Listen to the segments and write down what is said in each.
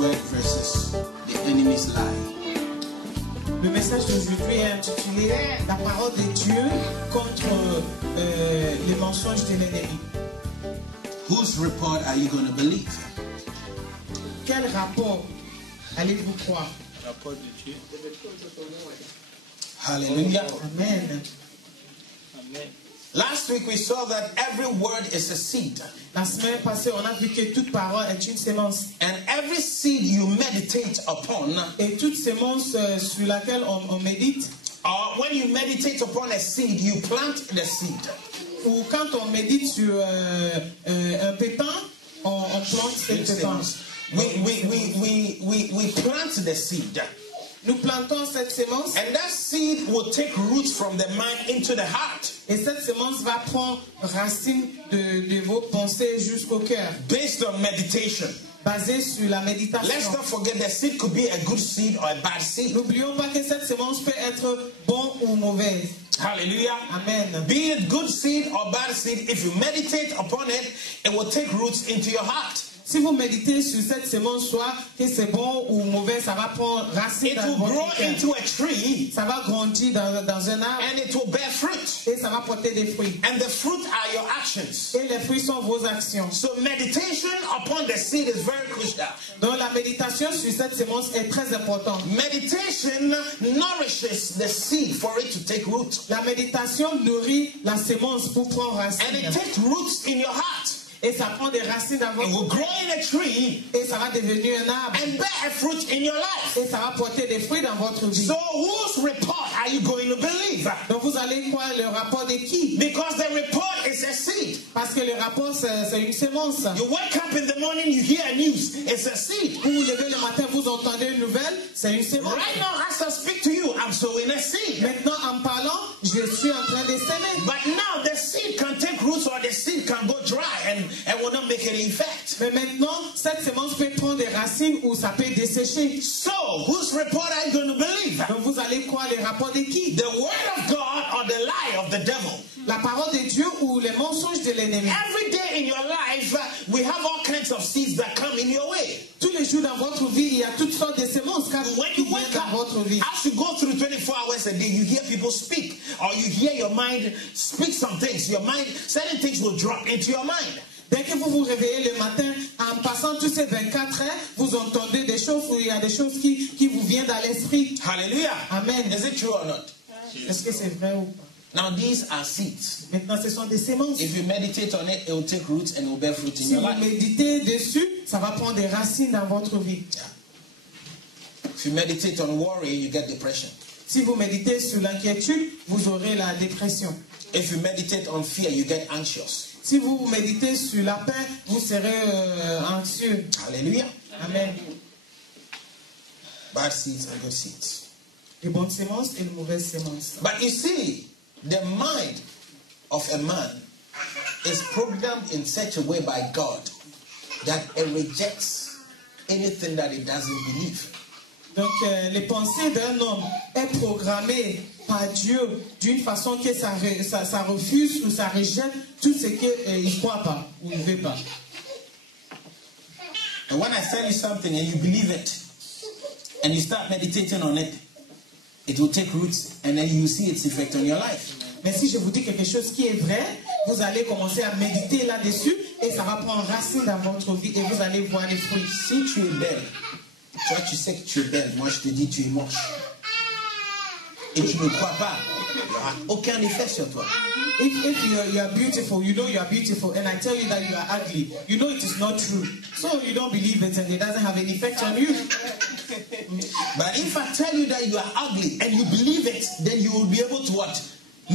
word versus the enemy's lie. Le message d'aujourd'hui est intitulé La parole de Dieu contre les mensonges de l'ennemi. Whose report are you going to believe? Quel rapport allez-vous croire? Rapport de Dieu. Hallelujah. Amen. Amen. Last week we saw that every word is a seed. La semaine passée, on a vu que toute parole est une sémence. And every seed you meditate upon, Et toute sémence sur laquelle on médite, or when you meditate upon a seed, you plant the seed. ou quand on médite sur un pépin, on plante cette pépin. We plant the seed. Nous plantons cette sémence And that seed will take roots from the mind into the heart. et cette sémence va prendre racine de vos pensées jusqu'au cœur, Based on meditation. basée sur la méditation. Let's not forget the seed could be a good seed or a bad seed. N'oublions pas que cette sémence peut être bonne ou mauvaise. Hallelujah. Amen. Be it good seed or bad seed, if you meditate upon it, it will take roots into your heart. Si vous méditez sur cette sémence, soit que c'est bon ou mauvais, ça va prendre racine It dans will votre grow cœur. into a tree Ça va grandir dans un arbre and it will bear fruit. et ça va porter des fruits. And the fruit are your actions. Et les fruits sont vos actions. So meditation upon the seed is very crucial. Donc la méditation sur cette sémence est très importante. Meditation nourishes the seed for it to take root. La méditation nourrit la sémence pour prendre And racine. it takes roots in your heart. Et ça prend des racines dans It will votre grow cœur. in a tree Et ça va devenir un arbre. and bear a fruit in your life. Et ça va porter des fruits dans votre vie. So whose report are you going to believe? Donc vous allez croire le rapport de qui? Because the report is a seed. Parce que le rapport c'est une sémence. You wake up in the morning, you hear a news. It's a seed. Vous vous levez le matin, vous entendez une nouvelle, c'est une sémence. Right now, as I speak to you, I'm sowing a seed. Maintenant, en parlant, je suis en train de s'aimer. But now the seed can take roots or the seed can go dry and will not make any effect. Mais maintenant, cette sémence peut prendre des racines ou ça peut dessécher. So, whose report are you going to believe? Donc vous allez croire le rapport de qui? The word of God or the lie of the devil? La parole de Dieu ou les mensonges de l'ennemi? Every day in your life, we have all kinds of seeds that come in your way. Tous les jours dans votre vie, il y a toutes sortes de sémences When qui you wake viennent dans up, votre vie. as you go through 24 hours a day, you hear people speak, or you hear your mind speak some things. Your mind, certain things will drop into your mind. Dès que vous vous réveillez le matin, en passant tous ces 24 heures, vous entendez des choses où il y a des choses qui vous viennent dans l'esprit. Hallelujah. Amen. Is it true or not? Est-ce que c'est vrai ou pas? Now these are seeds. Maintenant, ce sont des sémences. If you meditate on it, it will take roots and it will bear fruit in Si your vous life. méditez dessus, ça va prendre des racines dans votre vie. If you meditate on worry, you get depression. Si vous méditez sur l'inquiétude, vous aurez la dépression. If you meditate on fear, you get anxious. Si vous méditez sur la peur, vous serez anxieux. Hallelujah. Amen. Bad seeds and good seeds. Les bonnes sémences et les mauvaises sémences. But you see, the mind of a man is programmed in such a way by God that it rejects anything that it doesn't believe. Donc, les pensées d'un homme est programmée par Dieu d'une façon que ça refuse ou ça rejette tout ce qu'il ne croit pas ou ne veut pas. And when I tell you something and you believe it, and you start meditating on it, it will take roots and then you see its effect on your life. Mais si je vous dis quelque chose qui est vrai, vous allez commencer à méditer là-dessus et ça va prendre racine dans votre vie et vous allez voir les fruits. Si tu es belle, toi tu sais que tu es belle, moi je te dis tu es moche. Et tu ne crois pas, il n'y aura aucun effet sur toi. If you are beautiful, you know you are beautiful, and I tell you that you are ugly, you know it is not true. So you don't believe it and it doesn't have any effect on you. But if I tell you that you are ugly and you believe it, then you will be able to what?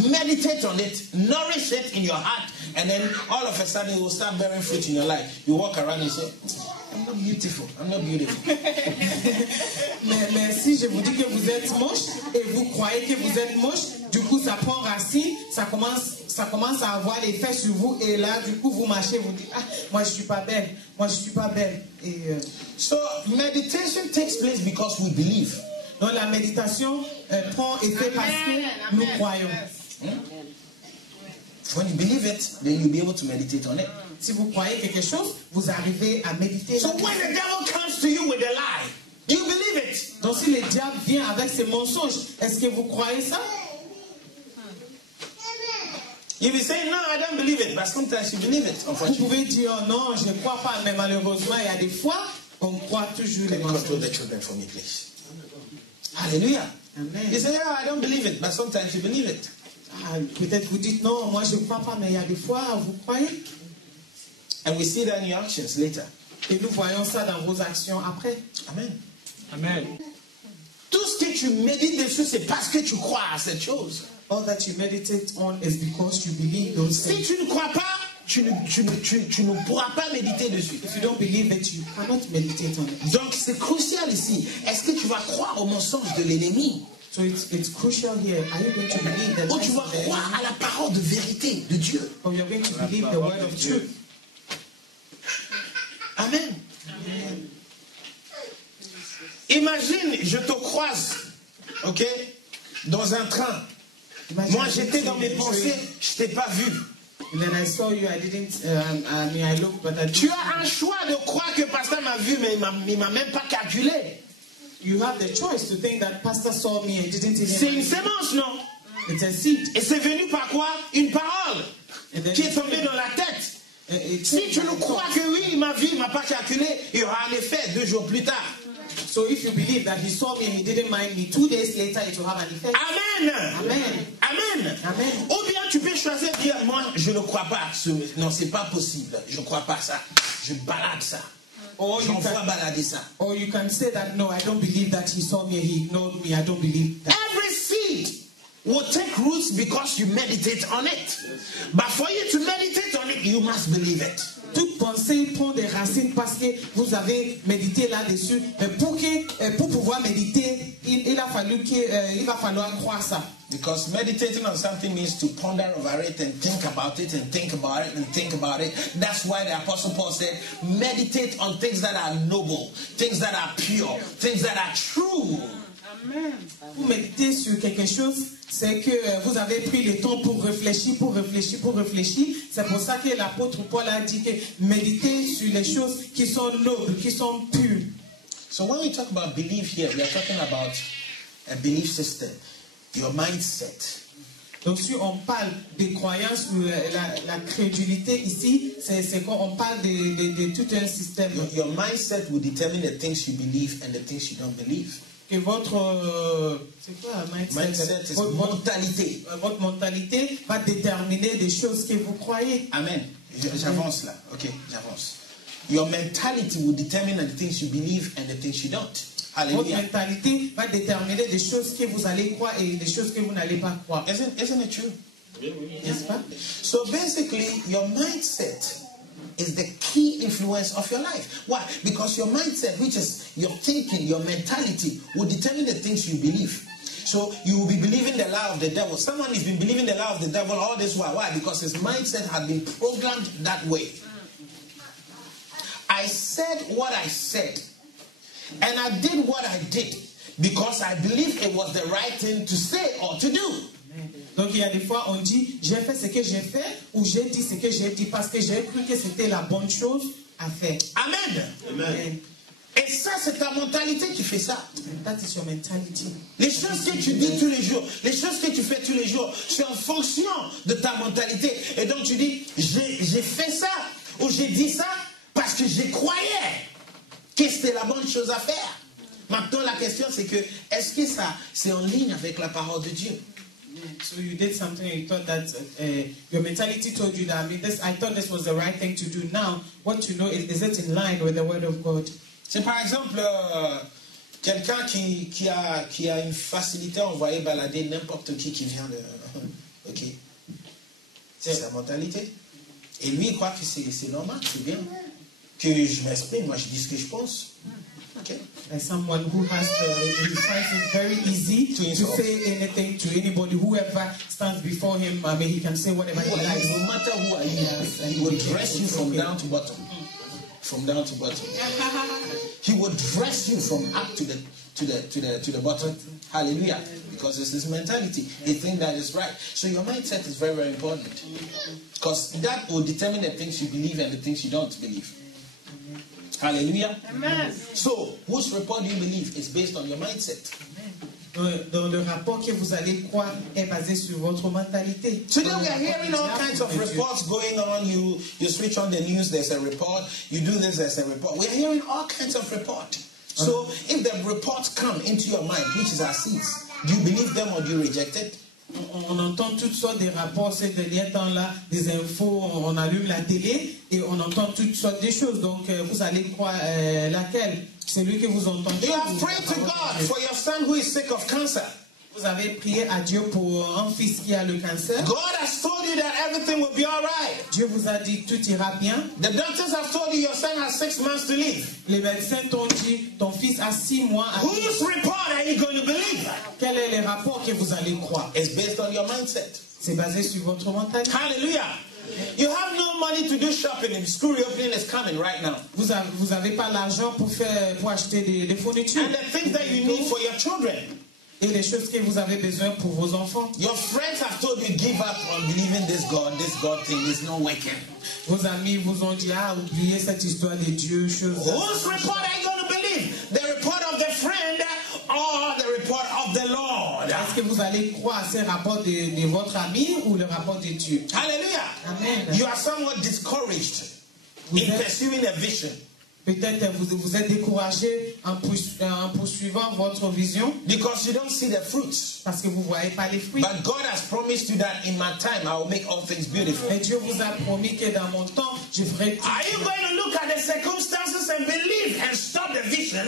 Meditate on it, nourish it in your heart, and then all of a sudden it will start bearing fruit in your life. You walk around and say, I'm not beautiful, I'm not beautiful. mais si je vous dis que vous êtes moche et vous croyez que vous êtes moche, du coup ça prend racine, ça commence à avoir l'effet sur vous et là du coup vous marchez, vous dites moi je suis pas belle, moi je suis pas belle. Et so meditation takes place because we believe. Donc la méditation prend effet parce que nous croyons. When you believe it, then you'll be able to meditate on it. Si vous croyez quelque chose, vous arrivez à méditer. So when the devil comes to you with a Donc si le diable vient avec ses mensonges, est-ce que vous croyez ça? You be saying, no, I don't believe it, but sometimes you believe it, Vous unfortunately. pouvez dire non, je ne crois pas, mais malheureusement, il y a des fois, on croit toujours les Can you control mensonges. the children for me, please? Hallelujah. Amen. You say, yeah, I don't believe it, but sometimes you believe it. Ah, peut-être vous dites non, moi je ne crois pas, mais il y a des fois, vous croyez. And we see that in your actions later. Et nous voyons ça dans vos actions après. Amen. Amen. Tout ce que tu médites dessus, c'est parce que tu crois à cette chose. All that you meditate on is because you believe those Si things. tu ne crois pas, tu ne pourras pas méditer dessus. If you don't believe it, you cannot meditate on it. Donc c'est crucial ici. Est-ce que tu vas croire au mensonge de l'ennemi So it's crucial here. Are you going to believe the ou tu lies vas of the croire enemy? à la parole de vérité de Dieu? Or you're going to believe the word of truth? Amen. Imagine, je te croise, ok, dans un train. Imagine Moi, I j'étais see dans mes you pensées, train, je t'ai pas vu. and then I saw you, I didn't, I looked, but I Tu didn't. as un choix de croire que pasteur m'a vu, mais il m'a même pas calculé. You have the choice to think that pastor saw me and didn't C'est even. une sémence, non? It's a seed. Et c'est venu par quoi? Une parole And then qui est tombée dans la tête. it Si tu ne crois que oui, il m'a vu, il m'a pas calculé, il y aura un effet 2 jours plus tard. So if you believe that he saw me and he didn't mind me, 2 days later it will have an effect. Amen. Amen. Amen. Amen. Ou bien tu peux choisir de dire, moi, je ne crois pas. Non, c'est pas possible. Je ne crois pas ça. Je balade ça. Or you J'envoie can, balader ça. or you can say that no, I don't believe that he saw me and he ignored me. I don't believe that. Every seed will take roots because you meditate on it. But for you to meditate on it, you must believe it. Toute pensée prend des racines parce que vous avez médité là-dessus. Mais pour pouvoir méditer, il va falloir croire ça. Because meditating on something means to ponder over it and think about it and think about it and think about it. That's why the Apostle Paul said, meditate on things that are noble, things that are pure, things that are true. Vous méditez sur quelque chose, c'est que vous avez pris le temps pour réfléchir. C'est pour ça que l'apôtre Paul a dit que méditez sur les choses qui sont nobles, qui sont pures. So when we talk about belief here, we are talking about a belief system, your mindset. Donc si on parle des croyances ou la crédulité ici, c'est quand on parle de tout un système. Your mindset will determine the things you believe and the things you don't believe. Que votre c'est quoi Mindset is mentalité. Votre mentalité va déterminer des choses que vous croyez. Amen. J'avance là. Ok, j'avance. Your mentality will determine the things you believe and the things you don't. Votre Hallelujah. mentalité va déterminer des choses que vous allez croire et des choses que vous n'allez pas croire. Isn't it true? N'est-ce pas? So basically, your mindset is the key influence of your life. Why? Because your mindset, which is your thinking, your mentality, will determine the things you believe. So you will be believing the lie of the devil. Someone has been believing the lie of the devil all this while. Why? Because his mindset had been programmed that way. I said what I said, and I did what I did because I believed it was the right thing to say or to do. Donc il y a des fois on dit j'ai fait ce que j'ai fait ou j'ai dit ce que j'ai dit parce que j'ai cru que c'était la bonne chose à faire. Amen. Amen. Et ça, c'est ta mentalité qui fait ça. And that is your mentality. Les choses que tu dis tous les jours, les choses que tu fais tous les jours, c'est en fonction de ta mentalité. Et donc tu dis, j'ai fait ça ou j'ai dit ça parce que je croyais que c'était la bonne chose à faire. Maintenant, la question c'est que, est-ce que ça, c'est en ligne avec la parole de Dieu? So you did something and you thought that your mentality told you that I thought this was the right thing to do. Now, what you know is it in line with the word of God? C'est par exemple quelqu'un qui a une facilité à envoyer balader n'importe qui vient de... Ok. C'est sa mentalité. Et lui, il croit que c'est normal, c'est bien. Que je m'exprime, moi je dis ce que je pense. Ok. As someone who has he finds it very easy to say anything to anybody, whoever stands before him. I mean, he can say whatever he likes. No matter who are you, Yes, and he will dress you from down to bottom. From down to bottom. He will dress you from up to the bottom. Hallelujah. Because it's his mentality. He thinks that is right. So your mindset is very, very important. Because that will determine the things you believe and the things you don't believe. Hallelujah. Amen. So, whose report do you believe is based on your mindset? Dans le rapport que vous allez croire est basé sur votre mentalité. Today we are hearing all kinds of reports going on. You switch on the news, there's a report. You do this, there's a report. We are hearing all kinds of reports. So if the reports come into your mind, which is our seeds, do you believe them or do you reject it? On entend toutes sortes de rapports ces derniers temps-là, des infos, on allume la télé et on entend toutes sortes de choses. Donc vous allez croire laquelle? Celui que vous entendez. You have prayed to God for your son who is sick of cancer. Vous avez prié à Dieu pour un fils qui a le cancer. God has told you that everything will be all right. Dieu vous a dit tout ira bien. The doctors have told you your son has 6 months to live. Les médecins t'ont dit ton fils a 6 mois à vivre. Whose report are you going to believe? Quel est le rapport que vous allez croire? It's based on your mindset. C'est basé sur votre mentalité. Hallelujah. You have no money to do shopping and school reopening is coming right now. Vous avez pas l'argent pour acheter des fournitures. And the things that you need for your children. Et les choses que vous avez besoin pour vos enfants. Your friends have told you give up on believing this God thing is not working. Vos amis vous ont dit oubliez cette histoire de Dieu. Whose report are you going to believe? The report of the friend or the report of the Lord? Est-ce que vous allez croire ce rapport de votre ami ou le rapport de Dieu? Hallelujah. Amen. You are somewhat discouraged in pursuing a vision. Peut-être vous êtes découragé en poursuivant votre vision. Because you don't see the fruits. Parce que vous ne voyez pas les fruits. But God has promised you that in my time I will make all things beautiful. Et Dieu vous a promis que dans mon temps, je ferai tout. Are you going to look at the circumstances and believe and stop the vision,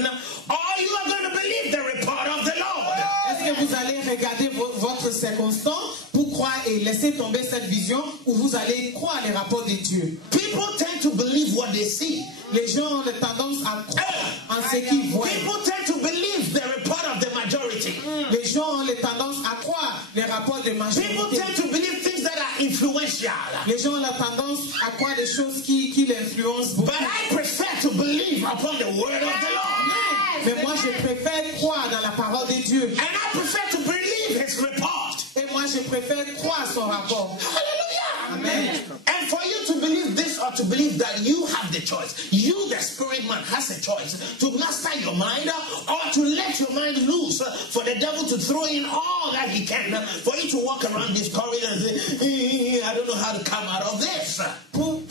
or you are going to believe the report of the Lord? Est-ce que vous allez regarder votre circonstance pour croire et laisser tomber cette vision, ou vous allez croire les rapports de Dieu? People tend to believe what they see. Les gens ont tendance à croire en ce qu'ils voient. People tend to believe the report of the majority. Les gens ont tendance à croire les rapports de majorité. People tend to believe things that are influential. Les gens ont tendance à croire des choses qui l'influencent beaucoup. But I prefer to believe upon the word of the Lord. Mais moi, je préfère croire dans la parole de Dieu. And I prefer to believe his report. Et moi, je préfère croire son rapport. Hallelujah. Amen. And for you to believe this or to believe that, you have the choice. You, the spirit man, has a choice to master your mind or to let your mind loose for the devil to throw in all that he can for you to walk around this corridor and say, I don't know how to come out of this. Pour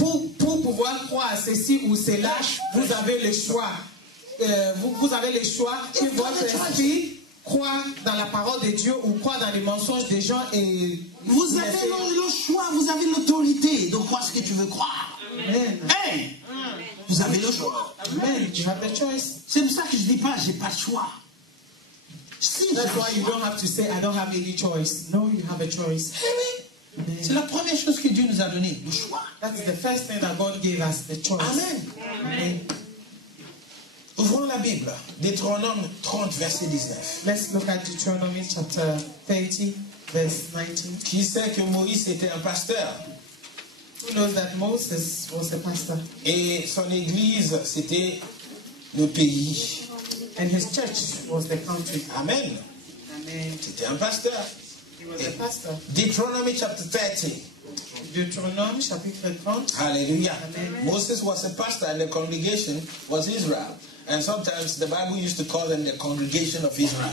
pouvoir croire à ceci ou cela, vous avez le choix. Vous avez le choix que votre esprit croit dans la parole de Dieu ou croit dans les mensonges des gens et vous avez le choix, vous avez l'autorité de croire ce que tu veux croire. Amen. Hey, vous avez le choix. Amen. You have the choice. C'est pour ça que je dis pas j'ai pas de choix. Si That's why you don't have to say I don't have any choice. No, you have a choice. Amen. C'est la première chose que Dieu nous a donné, le choix. That's the first thing that God gave us, the choice. Amen. Amen. Ouvrons la Bible, Deutéronome 30, verset 19. Let's look at Deuteronomy chapter 30, verse 19. Qui sait que Moïse était un pasteur? Who knows that Moses was a pastor? Et son église, c'était le pays. And his church was the country. Amen. Amen. C'était un pasteur. He was a pastor. Deuteronomy chapter 30. Deuteronomy chapitre 30. Hallelujah. Amen. Moses was a pastor and the congregation was Israel. And sometimes the Bible used to call them the congregation of Israel.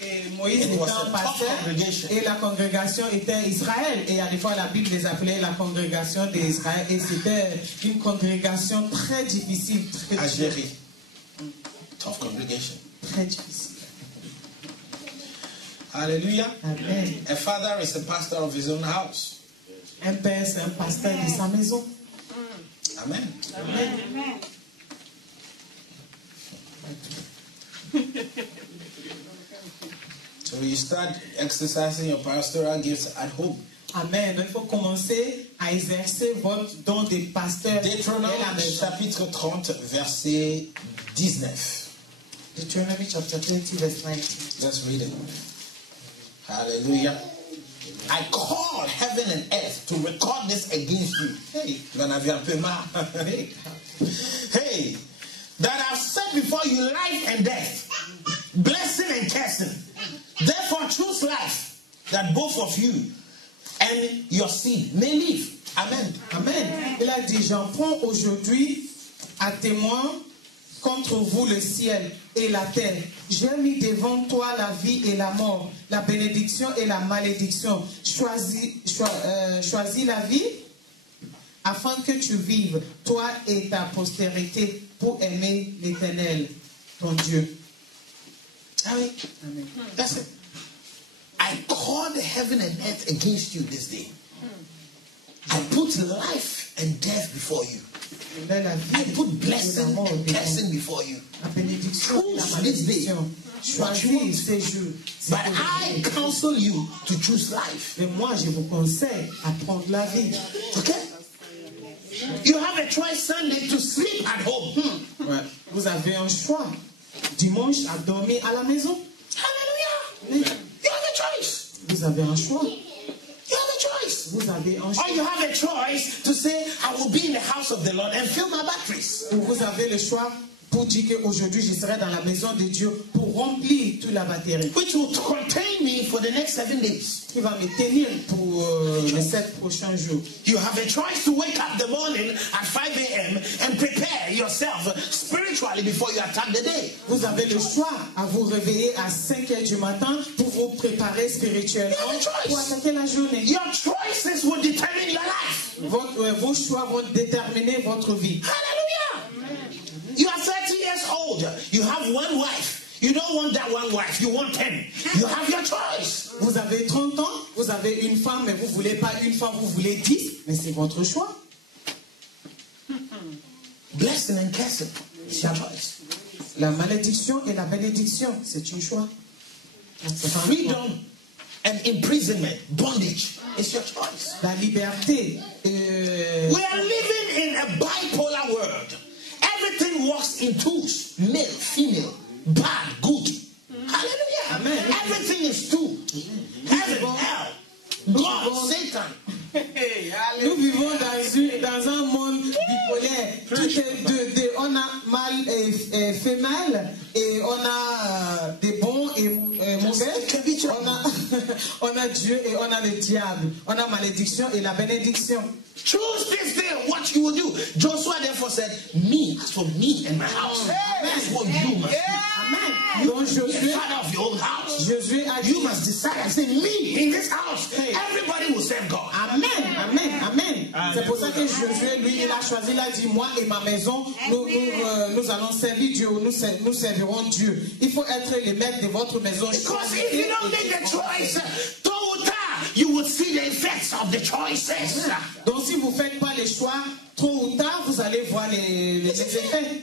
Et Moïse était un pasteur et la congrégation était Israël. Et à des fois la Bible les appelait la congrégation d'Israël. Et c'était une congrégation très difficile. À gérer. Tough congregation. Très difficile. Hallelujah. Amen. A father is a pastor of his own house. Un père, c'est un pasteur de sa maison. Amen. Amen. So you start exercising your pastoral gifts at home. Amen. Il faut commencer à exercer votre don de pasteur. Deutéronome chapitre 30, verset 19. Deuteronomy chapter 30, verse 19. Let's read it. Hallelujah. I call heaven and earth to record this against you. Hey, j'en avais un peu marre. Hey, that I've set before you life and death, blessing and cursing. Therefore choose life, that both of you and your seed may live. Amen. Amen. Il a dit, j'en prends aujourd'hui à témoin contre vous le ciel et la terre. J'ai mis devant toi la vie et la mort, la bénédiction et la malédiction. Choisis la vie afin que tu vives, toi et ta postérité, pour aimer l'Éternel, ton Dieu. Amen. Amen. That's it. I called heaven and earth against you this day. I put life and death before you. I put blessing and cursing before you. La bénédiction et la Choose this day. malédiction. Choisis ces jours. But I counsel you to choose life. Mais moi, je vous conseille à prendre la vie. Okay? You have a choice Sunday to sleep at home. Ouais. Vous avez un choix. Dimanche, à dormir à la maison. Hallelujah. You have a choice. Vous avez un choix. You have a choice. Vous avez un choix. Or you have a choice to say, I will be in the house of the Lord and fill my batteries. Ou vous avez le choix pour dire qu'aujourd'hui, je serai dans la maison de Dieu pour remplir toute la batterie. Which will contain me for the next 7 days. Qui va me tenir pour les 7 prochains jours. You have a choice to wake up the morning at 5 a.m. and prepare yourself spiritually before you attack the day. Vous avez le choix à vous réveiller à 5 heures du matin pour vous préparer spirituellement You have a choice. pour attaquer la journée. Your choices will determine your life. Vos choix vont déterminer votre vie. Hallelujah. You are 30 years old. You have one wife. You don't want that one wife. You want 10. You have your choice. Vous avez 30 ans, vous avez une femme, mais vous ne voulez pas une femme, vous voulez 10. Mais c'est votre choix. Blessing and cursing. It's your choice. La malédiction et la bénédiction, c'est un choix. Freedom and imprisonment, bondage, it's your choice. La liberté. We are living in a bipolar world. Everything works in twos, male, female, bad, good. Hallelujah. Amen. Everything is two. Heaven, hell, God, Satan. Nous vivons dans un monde bipolaire. Tout est deux. On a mâle et femelle, et on a des bons et mauvais. On a Dieu et on a le diable. On a malédiction et la bénédiction. Choose this day what you will do. Joshua therefore said, me, as for me and my house. That's what you must do. Amen. Donc You're Josué, father of your own house. Josué a dit, You must decide and say, me in this house. Everybody will serve God. Amen, amen, amen. C'est pour ça que Josué, lui, il a choisi, il a dit, moi et ma maison, nous allons servir Dieu, nous servirons Dieu. Il faut être les maîtres de votre maison. Because if you don't make the choice, tôt ou tard, you will see the effects of the choices. Donc si vous ne faites pas les choix, tôt ou tard, vous allez voir les effets.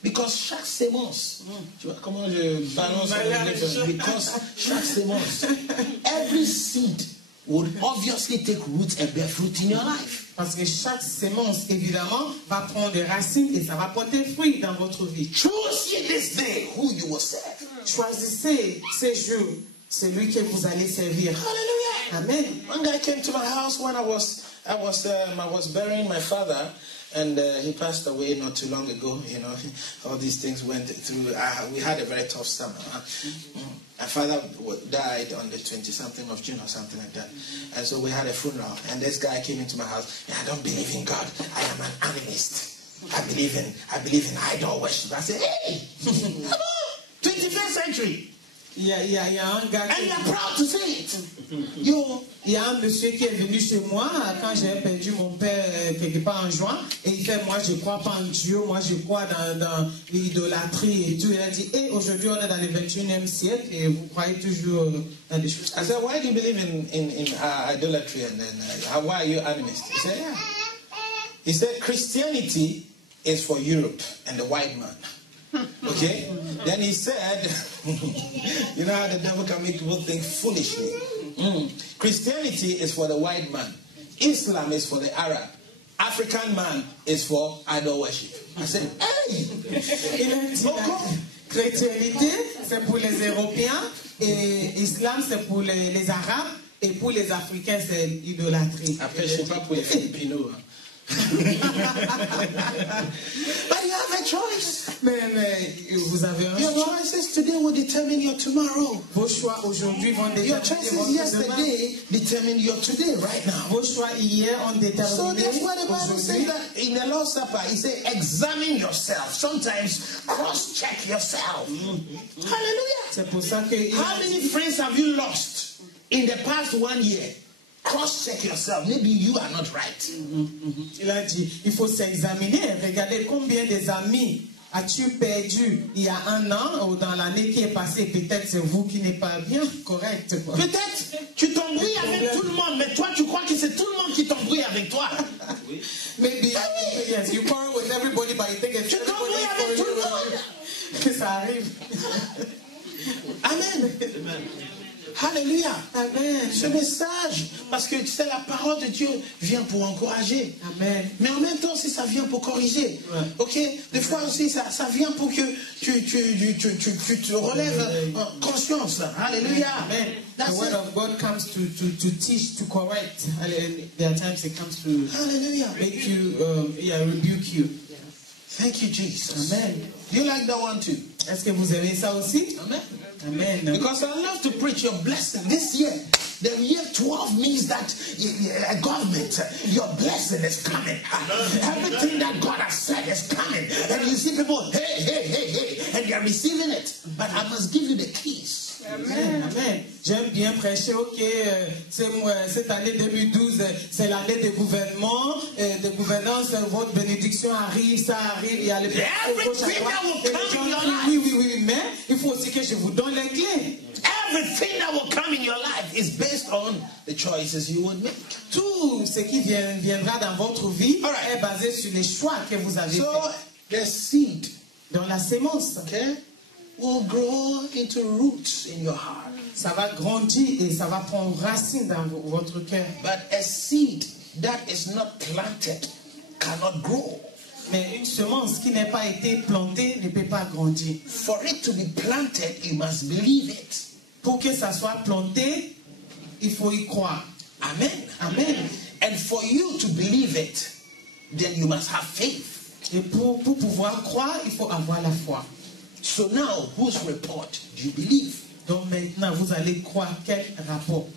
Because chaque sémence, tu vois comment je balance because chaque sémence, every seed would obviously take root and bear fruit in your life. Parce que chaque sémence, évidemment, va prendre des racines et ça va porter fruit dans votre vie. Choose ye this day who you will serve. Choisissez ces jours, celui que vous allez servir. Hallelujah. Amen. One guy came to my house when I was burying my father, and he passed away not too long ago. You know, all these things went through. We had a very tough summer. My father died on the 20-something of June or something like that, and so we had a funeral. And this guy came into my house. I don't believe in God. I am an animist. I believe in idol worship. I said, hey, come on, 21st century. Il y a un gars And you are proud to say it. Il y a un monsieur qui est venu chez moi quand j'ai perdu mon père quelque part en juin, et il fait, moi je crois pas en Dieu, moi je crois dans l'idolâtrie et tout. Il a dit, et aujourd'hui on est dans le 21e siècle et vous croyez toujours dans des choses. I said, why do you believe in idolatry, and then why are you animist? He said, yeah. He said, Christianity is for Europe and the white man. Okay? Then he said, you know how the devil can make people think foolishly. Christianity is for the white man. Islam is for the Arab. African man is for idol worship. I said, hey! Il a dit, chrétienté, c'est pour les Européens, et Islam, c'est pour les Arabes, et pour les Africains, c'est l'idolâtrie. Après, je ne sais pas pour les Filipinos. But you have a choice. Mais vous avez un Your choix. choices today will determine your tomorrow. Vos choix aujourd'hui vont Your déterminer choices votre demain. yesterday determine your today, right now. Vos choix hier ont So déterminé that's why the Bible says aujourd'hui. that in the Lord's Supper, He said, examine yourself. Sometimes cross-check yourself. Hallelujah. C'est pour ça que How many friends have you lost in the past 1 year? Cross-check yourself. Maybe you are not right. il a dit, il faut s'examiner. Regardez combien des amis as-tu perdu il y a 1 an ou dans l'année qui est passée. Peut-être c'est vous qui n'êtes pas bien correct. Quoi. Peut-être tu t'embrouilles avec tout le monde, mais toi tu crois que c'est tout le monde qui t'embrouille avec toi. Maybe yes, you quarrel with everybody, but you think it's Tu everybody t'embrouilles avec tout le monde. que ça arrive. Amen. Alléluia. Amen. Ce message, parce que tu sais, la parole de Dieu vient pour encourager. Amen. Mais en même temps, si ça vient pour corriger, Ouais. ok, des fois aussi, ça vient pour que tu te relèves en conscience. Alléluia. Amen. The That's word it. of God comes to teach, to correct. And there are times it comes to Hallelujah. make you, rebuke you. Thank you, Jesus. Amen. You like that one too? Est-ce que vous aimez ça aussi? Amen. Amen. Because I love to preach your blessing. This year, the year 12 means that government, your blessing is coming. Everything that God has said is coming. And you see people, hey, and they are receiving it. But I must give you the keys. Amen. Amen. J'aime bien prêcher, ok, cette année 2012, c'est l'année de gouvernement, de gouvernance, votre bénédiction arrive, ça arrive, il y a les Everything that will come in your life. Oui, mais il faut aussi que je vous donne les clés. Everything that will come in your life is based on the choices you would make. Tout ce qui viendra dans votre vie All right. est basé sur les choix que vous avez So faits. the seed, Dans la sémence, okay, will grow into roots in your heart. ça va grandir et ça va prendre racine dans votre cœur. But a seed that is not planted cannot grow. Mais une semence qui n'a pas été plantée ne peut pas grandir. For it to be planted, you must believe it. Pour que ça soit planté, il faut y croire. Amen. Amen. And for you to believe it, then you must have faith. Et pour pouvoir croire, il faut avoir la foi. So now, whose report do you believe? Donc maintenant, vous allez croire quel rapport? Le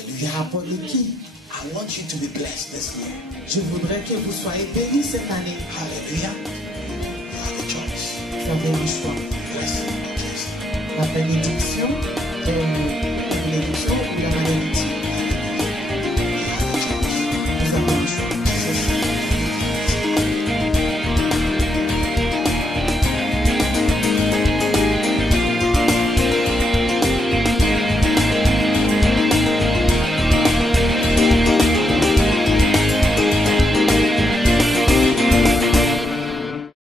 Hallelujah. rapport de qui? I want you to be blessed this year. Je voudrais que vous soyez bénis cette année. Hallelujah. You have a choice. Vous avez un choix. Blessing. La bénédiction